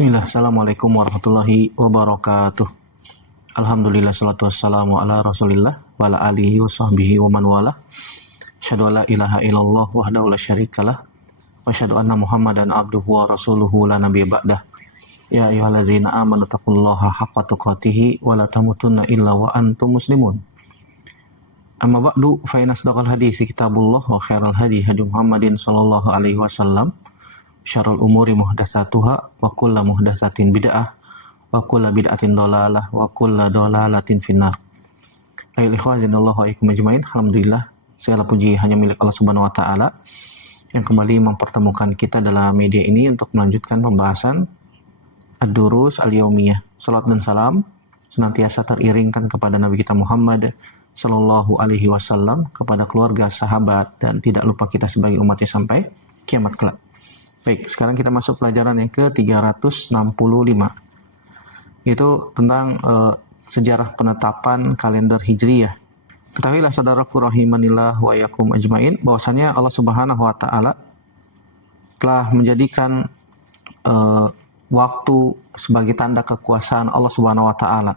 Bismillah, Assalamualaikum warahmatullahi wabarakatuh. Alhamdulillah, salatu wassalamu ala rasulillah wa ala alihi wa sahbihi wa man wala. Asyhadu an la ilaha illallah wahdahu la syarikalah wa asyhadu anna muhammadan abduhu wa rasuluhu la nabiyya ba'dah. Ya ayyuhalladzina amanu taqullaha haqqa tuqatih wa la tamutunna illa wa antum muslimun. Amma ba'du, fa inna asdaqal hadits kitabullah wa khairal hadi hadi Muhammadin sallallahu alaihi wasallam. Syarrul umuri muhdatsatuha wa kullu muhdatsatin bid'ah wa kullu bid'atin dhalalah wa kullu dhalalatin finnar. Ayyuhal ikhwan wa iyyakum ajmain. Alhamdulillah, segala puji hanya milik Allah Subhanahu wa taala yang kembali mempertemukan kita dalam media ini untuk melanjutkan pembahasan Ad-Durus Al-Yaumiyah. Salat dan salam senantiasa teriringkan kepada Nabi kita Muhammad sallallahu alaihi wasallam, kepada keluarga, sahabat, dan tidak lupa kita sebagai umatnya sampai kiamat kelak. Baik, sekarang kita masuk pelajaran yang ke-365. Itu tentang sejarah penetapan kalender Hijriyah. Ketahuilah saudaraku rahimanillah wa yakum ajmain, bahwasanya Allah Subhanahu wa taala telah menjadikan waktu sebagai tanda kekuasaan Allah Subhanahu wa taala.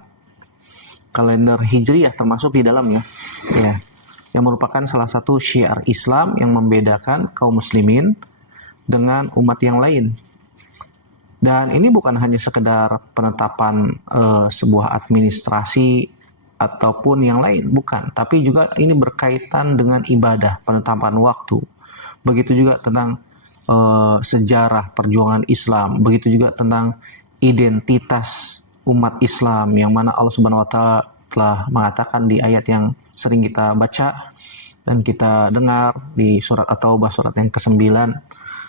Kalender Hijriyah termasuk di dalamnya, ya, yang merupakan salah satu syiar Islam yang membedakan kaum muslimin dengan umat yang lain. Dan ini bukan hanya sekedar penetapan sebuah administrasi ataupun yang lain, bukan, tapi juga ini berkaitan dengan ibadah, penetapan waktu. Begitu juga tentang sejarah perjuangan Islam, begitu juga tentang identitas umat Islam, yang mana Allah Subhanahu wa taala telah mengatakan di ayat yang sering kita baca dan kita dengar di surat At-Taubah surat yang ke-9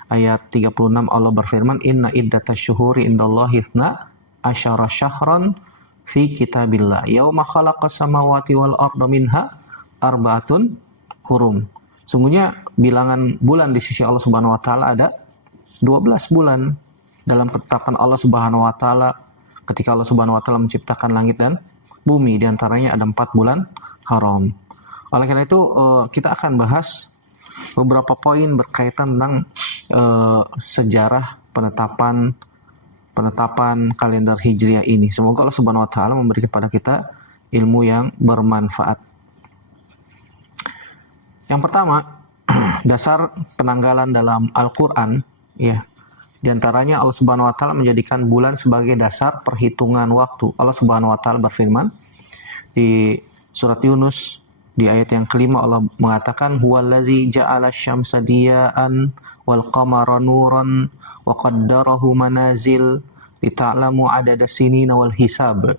ayat 36, Allah berfirman, inna iddatasy syuhuri indallahi itsna asyara syahran fi kitabillah yauma khalaqas samawati wal arda minha arba'atun hurum. Sungguhnya bilangan bulan di sisi Allah Subhanahu wa taala ada 12 bulan dalam ketetapan Allah Subhanahu wa taala ketika Allah Subhanahu wa taala menciptakan langit dan bumi. Di antaranya ada 4 bulan haram. Oleh karena itu kita akan bahas beberapa poin berkaitan tentang sejarah penetapan kalender Hijriah ini. Semoga Allah Subhanahu wa taala memberikan kepada kita ilmu yang bermanfaat. Yang pertama, dasar penanggalan dalam Al-Qur'an, ya. Di antaranya Allah Subhanahu wa taala menjadikan bulan sebagai dasar perhitungan waktu. Allah Subhanahu wa taala berfirman di surat Yunus di ayat yang kelima, Allah mengatakan huwallazi ja'ala asy-syamsa diya'an wal qamara nuran wa qaddarahu manazil lita'lamu adada sinina wal hisab.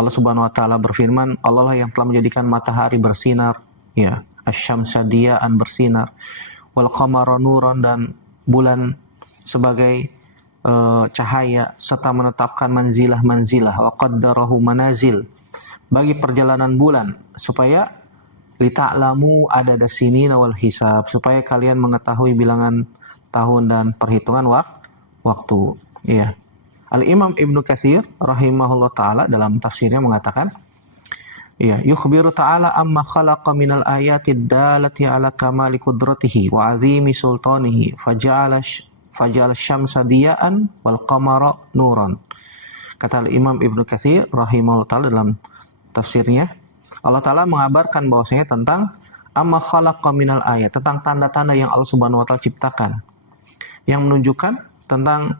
Allah Subhanahu wa taala berfirman, Allah lah yang telah menjadikan matahari bersinar, ya, asy-syamsa diya'an bersinar, wal qamara nuran dan bulan sebagai cahaya, serta menetapkan manzilah wa qaddarahu manazil bagi perjalanan bulan, supaya lita'lamu adada sinina wal hisab, supaya kalian mengetahui bilangan tahun dan perhitungan waktu. Ya. Al-Imam Ibnu Katsir rahimahullah taala dalam tafsirnya mengatakan, ya, yukhbiru ta'ala amma khalaqa minal ayatid dalati ala kamali qudratihi wa azimi sultanihi faja'ala syamsa diya'an wal qamara nuran. Kata Imam Ibnu Katsir rahimahullah taala dalam tafsirnya, Allah taala mengabarkan bahwasanya tentang amma khalaqa minal ayat, tentang tanda-tanda yang Allah Subhanahu wa taala ciptakan, yang menunjukkan tentang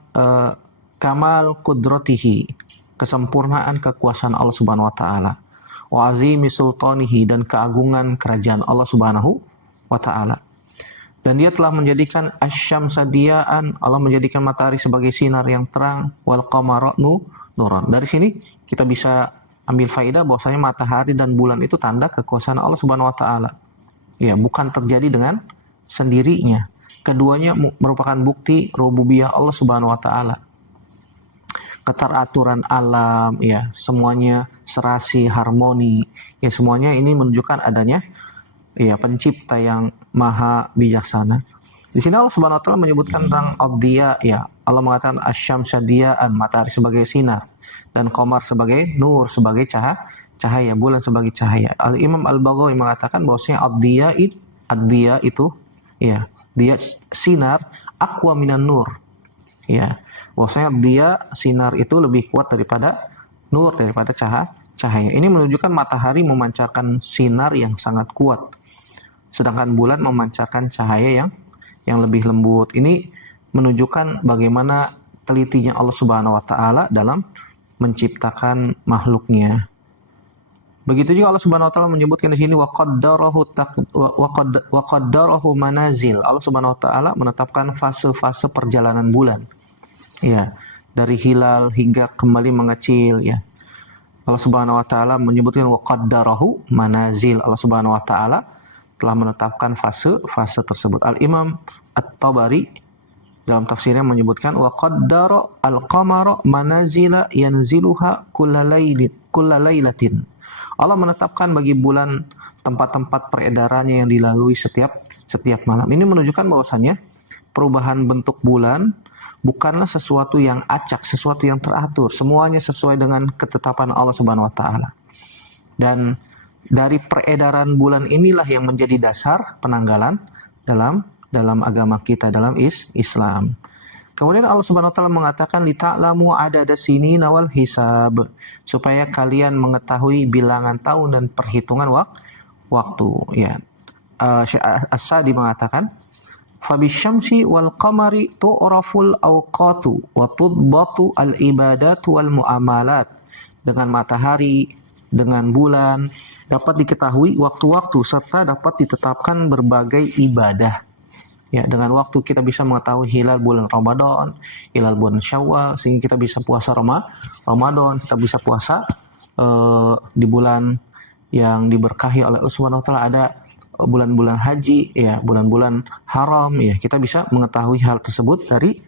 kamal qudratihi, kesempurnaan kekuasaan Allah Subhanahu wa taala, wa azimi sultanihi, dan keagungan kerajaan Allah Subhanahu wa taala. Dan dia telah menjadikan asy-syamsa diya'an, Allah menjadikan matahari sebagai sinar yang terang, wal qamara nuran. Dari sini kita bisa ambil faedah bahwasanya matahari dan bulan itu tanda kekuasaan Allah Subhanahu wa taala. Ya, bukan terjadi dengan sendirinya. Keduanya merupakan bukti rububiyah Allah Subhanahu wa taala. Keteraturan alam, ya, semuanya serasi, harmoni, ya, semuanya ini menunjukkan adanya, ya, pencipta yang maha bijaksana. Di sini Allah Subhanahu wa taala menyebutkan tentang ad-diya, ya. Allah mengatakan asy-syamsa diya'an, matahari sebagai sinar, dan qamar sebagai nur, sebagai cahaya, bulan sebagai cahaya. Al-Imam Al-Baghawi mengatakan bahwasanya ad-diya itu, ya, dia sinar aqwa minan nur. Ya. Bahwasanya dia sinar itu lebih kuat daripada nur, daripada cahaya. Ini menunjukkan matahari memancarkan sinar yang sangat kuat, sedangkan bulan memancarkan cahaya yang lebih lembut. Ini menunjukkan bagaimana telitinya Allah Subhanahu wa taala dalam menciptakan makhluknya. Begitu juga Allah Subhanahu wa taala menyebutkan di sini wa qaddarahu manazil. Allah Subhanahu wa taala menetapkan fase-fase perjalanan bulan. Ya, dari hilal hingga kembali mengecil ya. Allah Subhanahu wa taala menyebutkan wa qaddarahu manazil. Allah Subhanahu wa taala telah menetapkan fase-fase tersebut. Al-Imam At-Tabari dalam tafsirnya menyebutkan wa qaddara al-qamara manazila yanziluha kullalailatin. Allah menetapkan bagi bulan tempat-tempat peredarannya yang dilalui setiap malam. Ini menunjukkan bahwasannya perubahan bentuk bulan bukanlah sesuatu yang acak, sesuatu yang teratur. Semuanya sesuai dengan ketetapan Allah Subhanahu wa taala. Dan dari peredaran bulan inilah yang menjadi dasar penanggalan dalam agama kita, dalam Islam. Kemudian Allah Subhanahu wa taala mengatakan lita'lamu adada sinina wal hisab, supaya kalian mengetahui bilangan tahun dan perhitungan waktu ya. Syekh As-Sadi mengatakan fabisyamsi wal qamari tu'raful awqatu wa tudbatu al ibadatu wal muamalat. Dengan matahari, dengan bulan dapat diketahui waktu-waktu serta dapat ditetapkan berbagai ibadah. Ya, dengan waktu kita bisa mengetahui hilal bulan Ramadan, hilal bulan Syawal, sehingga kita bisa puasa Ramadan, kita bisa puasa di bulan yang diberkahi oleh Allah Subhanahu wa taala, ada bulan-bulan haji, ya, bulan-bulan haram, ya, kita bisa mengetahui hal tersebut dari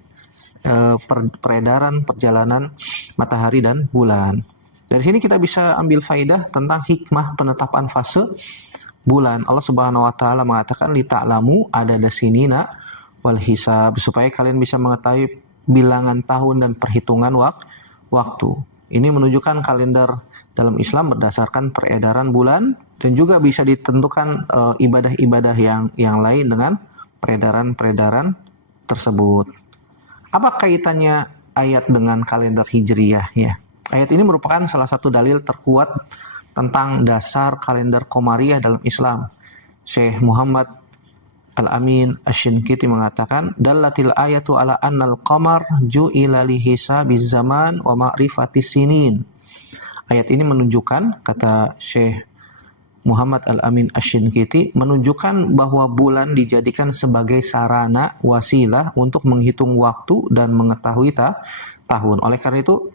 peredaran perjalanan matahari dan bulan. Dari sini kita bisa ambil faidah tentang hikmah penetapan fase bulan. Allah Subhanahu wa taala mengatakan li ta'lamu adada sinina wal hisab, supaya kalian bisa mengetahui bilangan tahun dan perhitungan waktu. Ini menunjukkan kalender dalam Islam berdasarkan peredaran bulan, dan juga bisa ditentukan ibadah-ibadah yang lain dengan peredaran tersebut. Apa kaitannya ayat dengan kalender Hijriyah ya? Ayat ini merupakan salah satu dalil terkuat tentang dasar kalender Qamariyah dalam Islam. Syekh Muhammad Al-Amin Asy-Syinkiti mengatakan, dallatil ayatu ala annal qamar ju'ila li hisabiz zaman wa ma'rifatis sinin. Ayat ini menunjukkan, kata Syekh Muhammad Al-Amin Asy-Syinkiti, menunjukkan bahwa bulan dijadikan sebagai sarana wasilah untuk menghitung waktu dan mengetahui tahun. Oleh karena itu,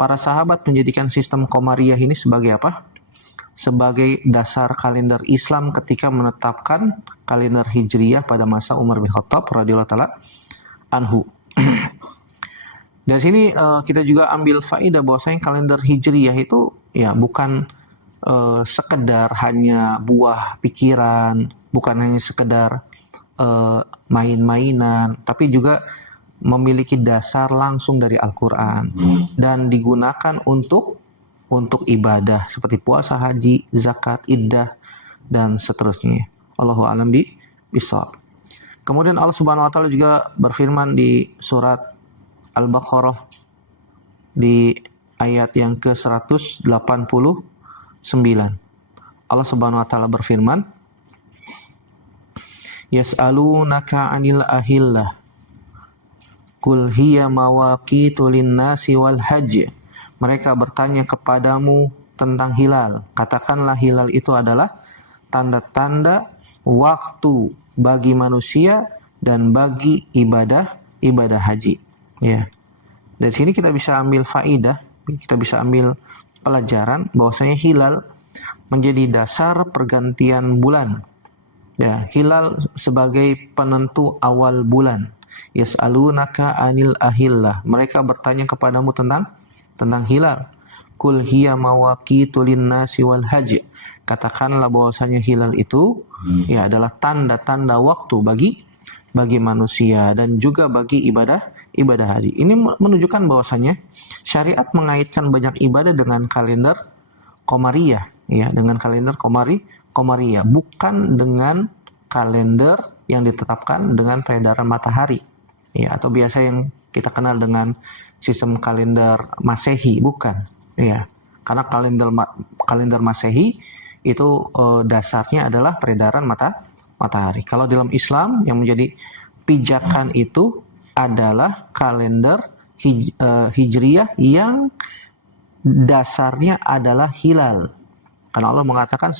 para sahabat menjadikan sistem Qamariyah ini sebagai apa? Sebagai dasar kalender Islam ketika menetapkan kalender Hijriyah pada masa Umar bin Khattab radhiyallahu taala anhu. Dari sini kita juga ambil faedah bahwasanya kalender Hijriyah itu ya bukan sekedar hanya buah pikiran, bukan hanya sekedar main-mainan, tapi juga memiliki dasar langsung dari Al-Quran dan digunakan untuk ibadah seperti puasa, haji, zakat, iddah, dan seterusnya. Allahu a'lam bishawab. Kemudian Allah Subhanahu wa taala juga berfirman di surat Al-Baqarah di ayat yang ke-189. Allah Subhanahu wa taala berfirman, yas'alunaka 'anil ahillah qul hiya mawaqitu lin-nasi wal hajj. Mereka bertanya kepadamu tentang hilal. Katakanlah hilal itu adalah tanda-tanda waktu bagi manusia dan bagi ibadah haji. Ya. Dari sini kita bisa ambil faidah, kita bisa ambil pelajaran bahwasanya hilal menjadi dasar pergantian bulan. Ya, hilal sebagai penentu awal bulan. Yas'alunaka 'anil ahillah. Mereka bertanya kepadamu tentang hilal. Qul hiya mawaqitu lin-nasi wal hajj. Katakanlah bahwasanya hilal itu ya adalah tanda-tanda waktu bagi manusia dan juga bagi ibadah haji. Ini menunjukkan bahwasanya syariat mengaitkan banyak ibadah dengan kalender Qamariyah, ya, dengan kalender Qamariyah, bukan dengan kalender yang ditetapkan dengan peredaran matahari. Ya, atau biasa yang kita kenal dengan sistem kalender Masehi, bukan. Ya. Karena kalender Masehi itu dasarnya adalah peredaran matahari. Kalau dalam Islam yang menjadi pijakan itu adalah kalender Hijriyah yang dasarnya adalah hilal. Karena Allah mengatakan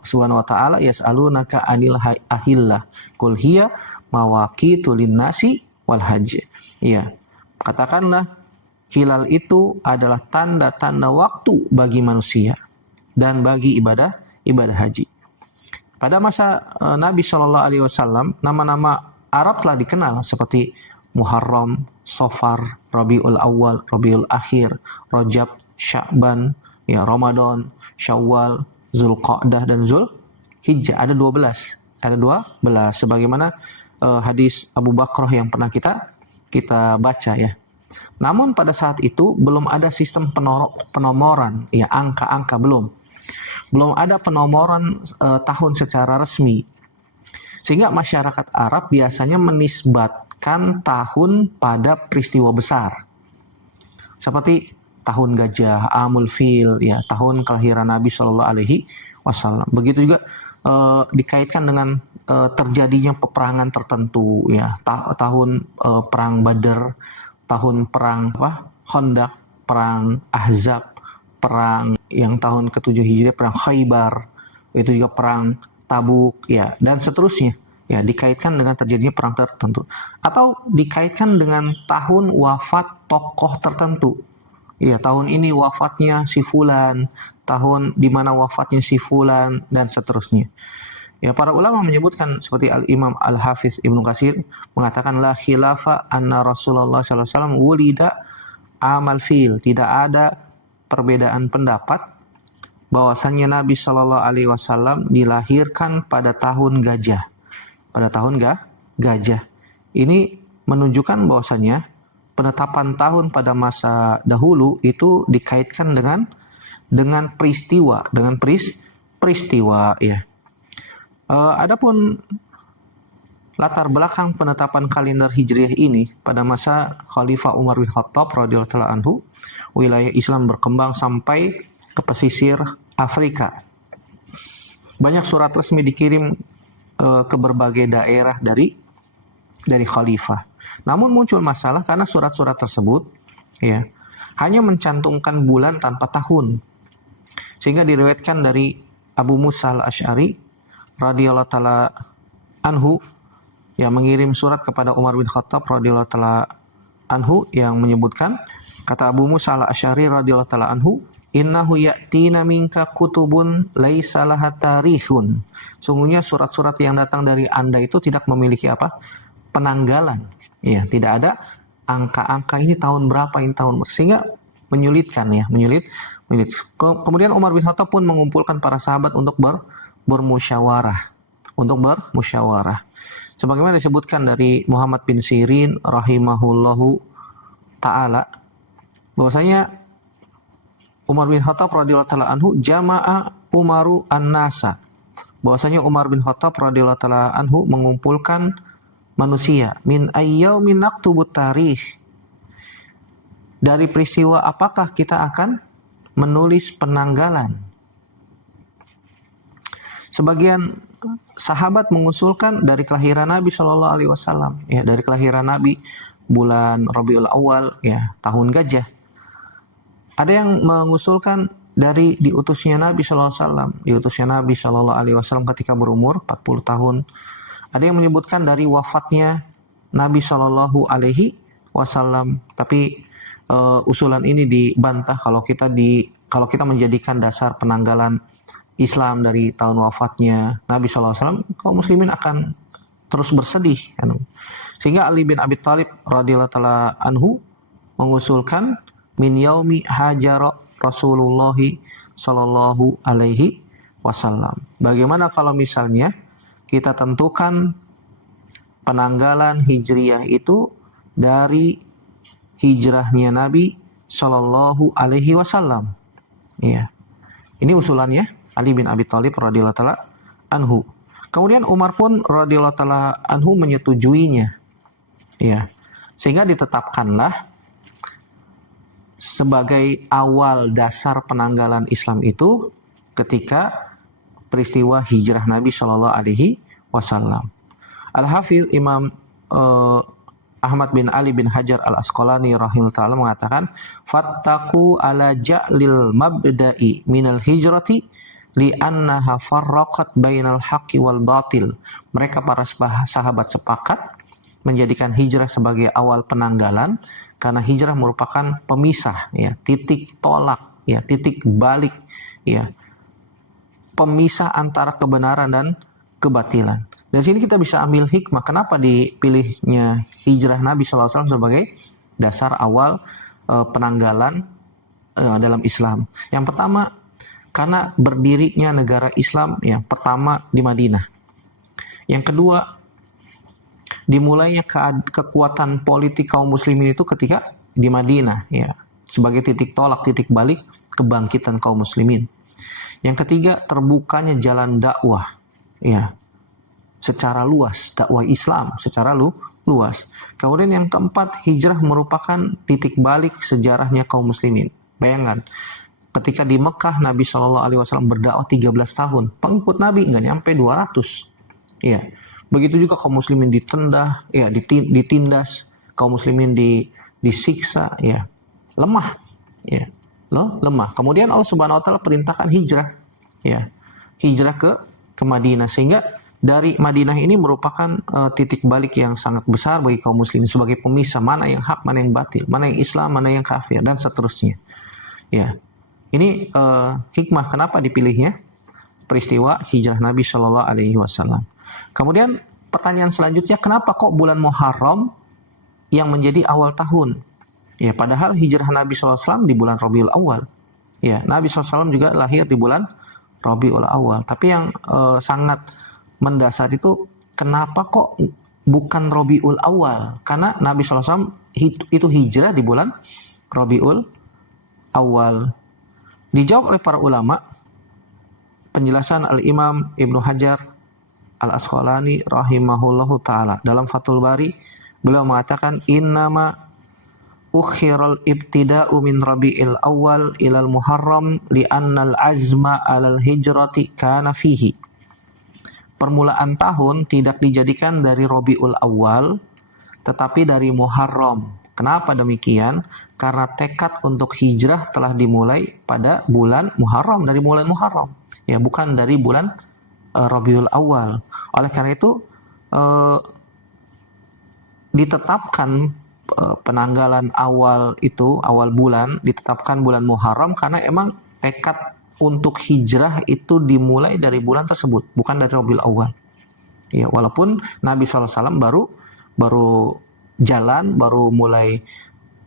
subhanahu wa ta'ala yas'alunaka anil ahillah qul hiya mawaqitu linnasi wal hajj. Iya. Katakanlah hilal itu adalah tanda-tanda waktu bagi manusia dan bagi ibadah haji. Pada masa Nabi Shallallahu Alaihi Wasallam, nama-nama Arab telah dikenal seperti Muharram, Safar, Rabiul Awal, Rabiul Akhir, Rajab, Sya'ban, ya Ramadan, Syawal, Zulqa'dah dan Zulhijjah. Ada 12. Sebagaimana hadis Abu Bakrah yang pernah kita baca ya. Namun pada saat itu belum ada sistem penomoran, ya angka-angka belum ada penomoran tahun secara resmi. Sehingga masyarakat Arab biasanya menisbatkan tahun pada peristiwa besar. Seperti tahun gajah, Amul Fil, ya tahun kelahiran Nabi Shallallahu Alaihi Wasallam. Begitu juga dikaitkan dengan terjadinya peperangan tertentu, ya tahun perang Badar, tahun perang Khandaq, perang Ahzab, perang yang tahun ke-7 Hijriah, perang Khaybar, itu juga perang Tabuk, ya dan seterusnya. Ya, dikaitkan dengan terjadinya perang tertentu atau dikaitkan dengan tahun wafat tokoh tertentu. Ya, tahun ini wafatnya si fulan, tahun di mana wafatnya si fulan dan seterusnya. Ya, para ulama menyebutkan seperti Al-Imam Al-Hafiz Ibnu Katsir mengatakan la khilafa anna Rasulullah sallallahu alaihi wasallam wulida amal fil. Tidak ada perbedaan pendapat bahwasannya Nabi Shallallahu Alaihi Wasallam dilahirkan pada tahun gajah. Pada tahun gajah. Ini menunjukkan bahwasannya penetapan tahun pada masa dahulu itu dikaitkan dengan peristiwa, peristiwa ya. Adapun latar belakang penetapan kalender Hijriah ini pada masa Khalifah Umar bin Khattab radhiyallahu anhu, wilayah Islam berkembang sampai ke pesisir Afrika. Banyak surat resmi dikirim ke berbagai daerah dari khalifah. Namun muncul masalah karena surat-surat tersebut ya hanya mencantumkan bulan tanpa tahun. Sehingga diriwayatkan dari Abu Musa al-Asy'ari radhiyallahu taala anhu yang mengirim surat kepada Umar bin Khattab radhiyallahu taala anhu yang menyebutkan, kata Abu Musa al-Asy'ari radhiyallahu taala anhu, innahu ya'tina minka kutubun laisa laha tarikhun. Sungguhnya surat-surat yang datang dari Anda itu tidak memiliki penanggalan. Ya, tidak ada angka-angka ini tahun berapa, ini tahun berapa. Sehingga menyulitkan ya, menyulit. Kemudian Umar bin Khattab pun mengumpulkan para sahabat untuk bermusyawarah. Sebagaimana disebutkan dari Muhammad bin Sirin rahimahullahu taala bahwasanya Umar bin Khattab radhiyallahu taala anhu jama'a Umaru an-nasa. Bahwasanya Umar bin Khattab radhiyallahu taala anhu mengumpulkan manusia min ayyaumin naktubut tarikh. Dari peristiwa apakah kita akan menulis penanggalan? Sebagian sahabat mengusulkan dari kelahiran Nabi Shallallahu Alaihi Wasallam, ya dari kelahiran Nabi bulan Rabiul Awal, ya tahun gajah. Ada yang mengusulkan dari diutusnya Nabi Shallallahu Alaihi Wasallam, diutusnya Nabi Shallallahu Alaihi Wasallam ketika berumur 40 tahun. Ada yang menyebutkan dari wafatnya Nabi Shallallahu Alaihi Wasallam. Tapi usulan ini dibantah kalau kita menjadikan dasar penanggalan Islam dari tahun wafatnya Nabi Shallallahu Alaihi Wasallam, kaum muslimin akan terus bersedih. Sehingga Ali bin Abi Thalib radhiyallahu taala anhu mengusulkan min yaumi hajara Rasulullah sallallahu alaihi wasallam. Bagaimana kalau misalnya kita tentukan penanggalan Hijriyah itu dari hijrahnya Nabi sallallahu alaihi wasallam. Ya. Ini usulannya Ali bin Abi Thalib radhiyallahu taala anhu. Kemudian Umar pun radhiyallahu taala anhu menyetujuinya. Ya. Sehingga ditetapkanlah sebagai awal dasar penanggalan Islam itu ketika peristiwa hijrah Nabi Shallallahu Alaihi Wasallam. Al-Hafidz Imam Ahmad bin Ali bin Hajar al-Asqalani rahimahullah ta'ala mengatakan, fattaku ala ja'lil mabda'i minal hijrati li'annaha farraqat bainal haqqi wal batil. Mereka para sahabat sepakat menjadikan hijrah sebagai awal penanggalan karena hijrah merupakan pemisah, ya, titik tolak, ya, titik balik, ya, pemisah antara kebenaran dan kebatilan. Dari sini kita bisa ambil hikmah kenapa dipilihnya hijrah Nabi SAW sebagai dasar awal penanggalan dalam Islam. Yang pertama, karena berdirinya negara Islam yang pertama di Madinah. Yang kedua, dimulainya kekuatan politik kaum muslimin itu ketika di Madinah, ya, sebagai titik tolak, titik balik kebangkitan kaum muslimin. Yang ketiga, terbukanya jalan dakwah, ya, secara luas, dakwah Islam secara luas. Kemudian yang keempat, hijrah merupakan titik balik sejarahnya kaum muslimin. Bayangkan, ketika di Mekah Nabi Shallallahu Alaihi Wasallam berdakwah 13 tahun, pengikut Nabi nggak nyampe 200. Ya, begitu juga kaum muslimin ditendah, ya, ditindas, kaum muslimin disiksa, ya, lemah, ya, lemah. Kemudian Allah Subhanahu Wa Taala perintahkan hijrah, ya, hijrah ke Madinah, sehingga dari Madinah ini merupakan titik balik yang sangat besar bagi kaum muslimin sebagai pemisah mana yang hak, mana yang batil, mana yang Islam, mana yang kafir, dan seterusnya. Ya, ini hikmah kenapa dipilihnya peristiwa hijrah Nabi Shallallahu Alaihi Wasallam. Kemudian pertanyaan selanjutnya, kenapa kok bulan Muharram yang menjadi awal tahun? Ya, padahal hijrah Nabi SAW di bulan Rabiul Awal. Ya, Nabi SAW juga lahir di bulan Rabiul Awal. Tapi yang sangat mendasar itu, kenapa kok bukan Rabiul Awal? Karena Nabi SAW itu hijrah di bulan Rabiul Awal. Dijawab oleh para ulama, penjelasan Al-Imam Ibnu Hajar Al-Asqalani rahimahullahu ta'ala dalam Fathul Bari, beliau mengatakan, innama ukhiral ibtida'u min Rabi'il Awal ilal Muharram li'annal azma alal hijrati kana fihi. Permulaan tahun tidak dijadikan dari Rabiul Awal, tetapi dari Muharram. Kenapa demikian? Karena tekad untuk hijrah telah dimulai pada bulan Muharram, dari bulan Muharram. Ya, bukan dari bulan Rabiul Awal. Oleh karena itu, ditetapkan penanggalan awal itu, awal bulan, ditetapkan bulan Muharram karena emang tekad untuk hijrah itu dimulai dari bulan tersebut, bukan dari Rabiul Awal. Ya, walaupun Nabi SAW baru jalan, baru mulai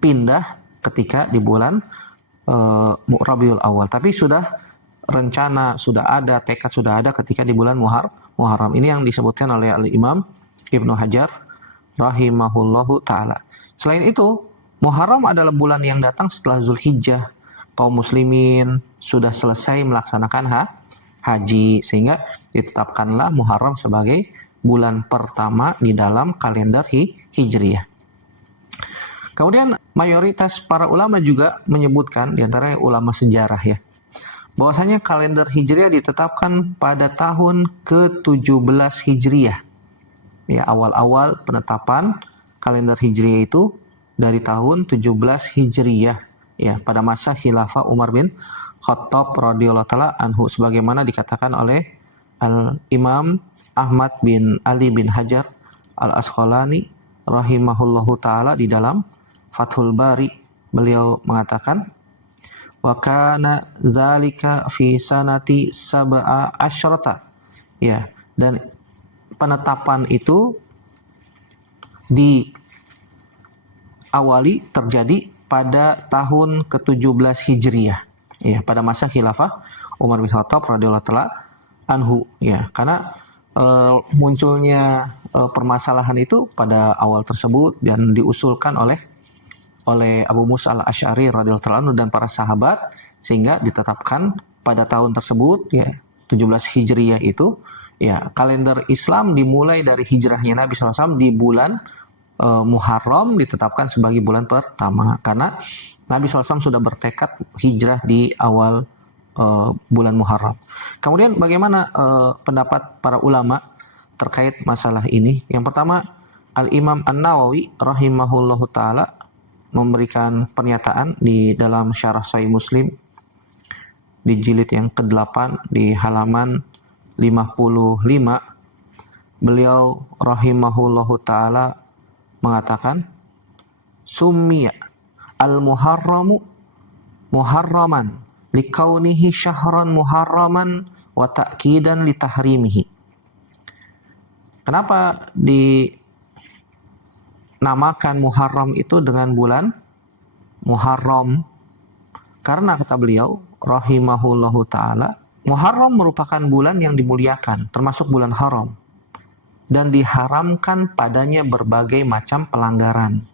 pindah ketika di bulan Rabiul Awal. Tapi sudah rencana, sudah ada, tekad sudah ada ketika di bulan Muharram. Ini yang disebutkan oleh Al-Imam Ibnu Hajar rahimahullahu ta'ala. Selain itu, Muharram adalah bulan yang datang setelah Zulhijjah. Kaum muslimin sudah selesai melaksanakan haji, sehingga ditetapkanlah Muharram sebagai bulan pertama di dalam kalender Hijriyah. Kemudian mayoritas para ulama juga menyebutkan, diantaranya ulama sejarah, ya, bahwasanya kalender Hijriyah ditetapkan pada tahun ke-17 Hijriyah. Ya, awal-awal penetapan kalender Hijriyah itu dari tahun 17 Hijriyah. Ya, pada masa khilafah Umar bin Khattab radhiyallahu taala anhu, sebagaimana dikatakan oleh Al-Imam Ahmad bin Ali bin Hajar Al-Asqalani rahimahullahu taala di dalam Fathul Bari. Beliau mengatakan, wa kana zalika fi sanati sab'a asyrata. Ya, dan penetapan itu diawali terjadi pada tahun ke-17 Hijriyah, ya, pada masa khilafah Umar bin Khattab radhiyallahu taala anhu, ya, karena munculnya permasalahan itu pada awal tersebut dan diusulkan oleh Abu Musa al-Asy'ari radhiyallahu taala anhu dan para sahabat, sehingga ditetapkan pada tahun tersebut, ya, 17 Hijriyah itu, ya, kalender Islam dimulai dari hijrahnya Nabi SAW di bulan Muharram ditetapkan sebagai bulan pertama karena Nabi SAW sudah bertekad hijrah di awal bulan Muharram. Kemudian bagaimana pendapat para ulama terkait masalah ini? Yang pertama, Al-Imam An-Nawawi rahimahullahu taala memberikan pernyataan di dalam Syarah Sahih Muslim di jilid yang ke-8 di halaman 55. Beliau rahimahullahu taala mengatakan, "Summiya al-muharramu muharraman likaunihi syahran muharraman wa ta'kidan li tahrimihi." Kenapa dinamakan Muharram itu dengan bulan Muharram? Karena kata beliau rahimahullahu taala, Muharram merupakan bulan yang dimuliakan, termasuk bulan haram, dan diharamkan padanya berbagai macam pelanggaran.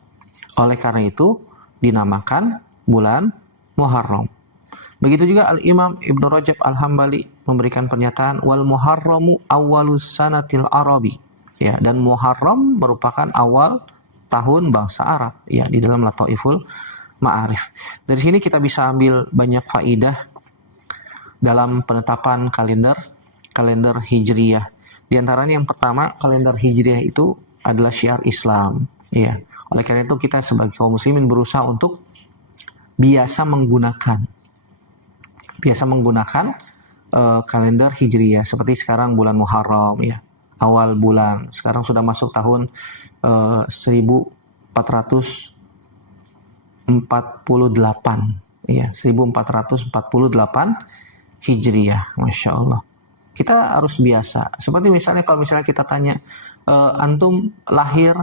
Oleh karena itu dinamakan bulan Muharram. Begitu juga Al-Imam Ibnu Rajab Al-Hambali memberikan pernyataan, wal muharramu awwalus sanatil arabi. Ya, dan Muharram merupakan awal tahun bangsa Arab, ya, di dalam Lataiful Ma'arif. Dari sini kita bisa ambil banyak faidah dalam penetapan kalender Hijriyah. Di antaranya yang pertama, kalender Hijriyah itu adalah syiar Islam, ya. Oleh karena itu kita sebagai kaum muslimin berusaha untuk biasa menggunakan kalender Hijriyah, seperti sekarang bulan Muharram, ya, awal bulan. Sekarang sudah masuk tahun 1448, ya, 1448 Hijriyah, Masya Allah. Kita harus biasa. Seperti misalnya kalau kita tanya, antum lahir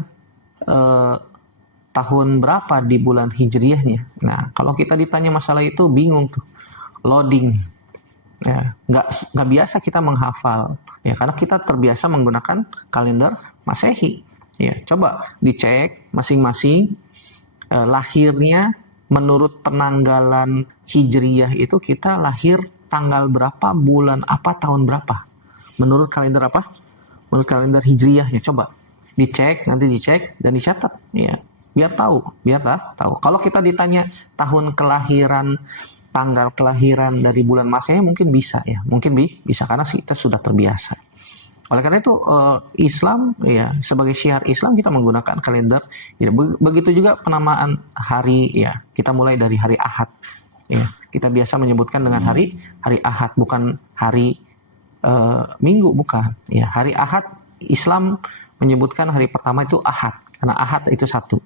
tahun berapa di bulan Hijriyahnya? Nah, kalau kita ditanya masalah itu bingung tuh, loading. Ya, nggak biasa kita menghafal, ya, karena kita terbiasa menggunakan kalender Masehi. Ya, coba dicek masing-masing lahirnya menurut penanggalan Hijriyah itu kita lahir tanggal berapa, bulan apa, tahun berapa. Menurut kalender apa? Menurut kalender Hijriyahnya, coba dicek, nanti dicek dan dicatat, ya, biar tahu. Kalau kita ditanya tahun kelahiran, tanggal kelahiran dari bulan Masehi mungkin bisa, ya, mungkin bisa karena kita sudah terbiasa. Oleh karena itu Islam, ya, sebagai syiar Islam kita menggunakan kalender. Ya, begitu juga penamaan hari, ya, kita mulai dari hari Ahad. Ya, kita biasa menyebutkan dengan hari Ahad, bukan hari Minggu, bukan. Ya, hari Ahad Islam menyebutkan hari pertama itu Ahad, karena Ahad itu satu.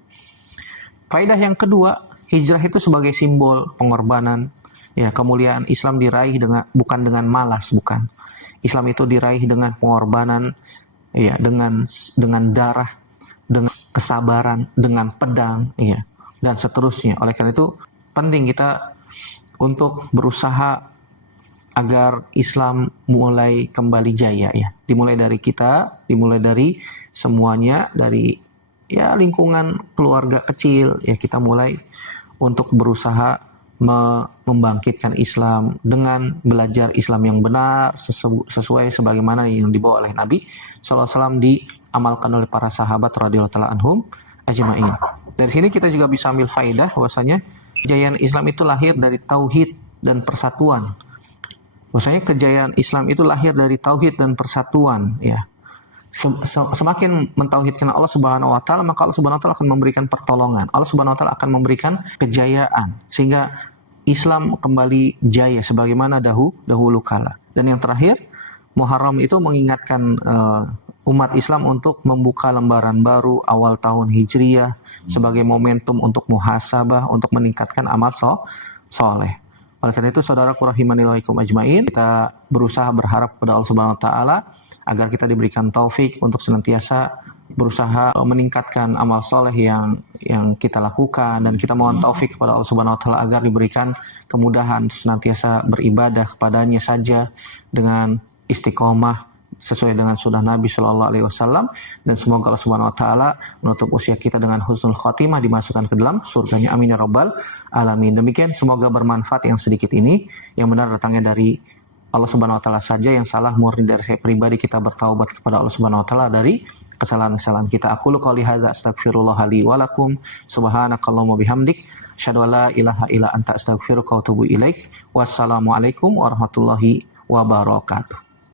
Faedah yang kedua, hijrah itu sebagai simbol pengorbanan. Ya, kemuliaan Islam diraih bukan dengan malas, bukan. Islam itu diraih dengan pengorbanan, ya, dengan darah, dengan kesabaran, dengan pedang, ya, dan seterusnya. Oleh karena itu penting kita untuk berusaha agar Islam mulai kembali jaya, ya. Dimulai dari kita, dimulai dari semuanya, dari, ya, lingkungan keluarga kecil, ya, kita mulai untuk berusaha membangkitkan Islam dengan belajar Islam yang benar sesuai sebagaimana yang dibawa oleh Nabi SAW, diamalkan oleh para sahabat radhiyallahu ta'ala anhum ajma'in. Dari sini kita juga bisa ambil faedah bahwasanya kejayaan Islam itu lahir dari tauhid dan persatuan. Bahwasanya kejayaan Islam itu lahir dari tauhid dan persatuan, ya. Semakin mentauhidkan Allah Subhanahu wa taala, maka Allah Subhanahu wa taala akan memberikan pertolongan. Allah Subhanahu wa taala akan memberikan kejayaan sehingga Islam kembali jaya sebagaimana dahulu kala. Dan yang terakhir, Muharram itu mengingatkan umat Islam untuk membuka lembaran baru awal tahun Hijriyah sebagai momentum untuk muhasabah, untuk meningkatkan amal soleh. Oleh karena itu, saudaraku rahimani wa ikum ajmain, kita berusaha berharap kepada Allah Subhanahu wa taala agar kita diberikan taufik untuk senantiasa berusaha meningkatkan amal soleh yang kita lakukan, dan kita mohon taufik kepada Allah Subhanahu wa taala agar diberikan kemudahan senantiasa beribadah kepadanya saja dengan istiqomah sesuai dengan sunnah Nabi Shallallahu Alaihi Wasallam, dan semoga Allah Subhanahu Wa Taala menutup usia kita dengan husnul khotimah, dimasukkan ke dalam surganya, amin ya rabbal alamin. Demikian, semoga bermanfaat yang sedikit ini, yang benar datangnya dari Allah Subhanahu wa taala saja yang salah, murni dari saya pribadi. Kita bertaubat kepada Allah Subhanahu wa taala dari kesalahan-kesalahan kita. Aku qouli hadza astaghfirullah li wa lakum. Subhanakallahumma bihamdik asyhadu an la ilaha illa anta astaghfiruka wa atubu ilaik. Wassalamualaikum warahmatullahi wabarakatuh.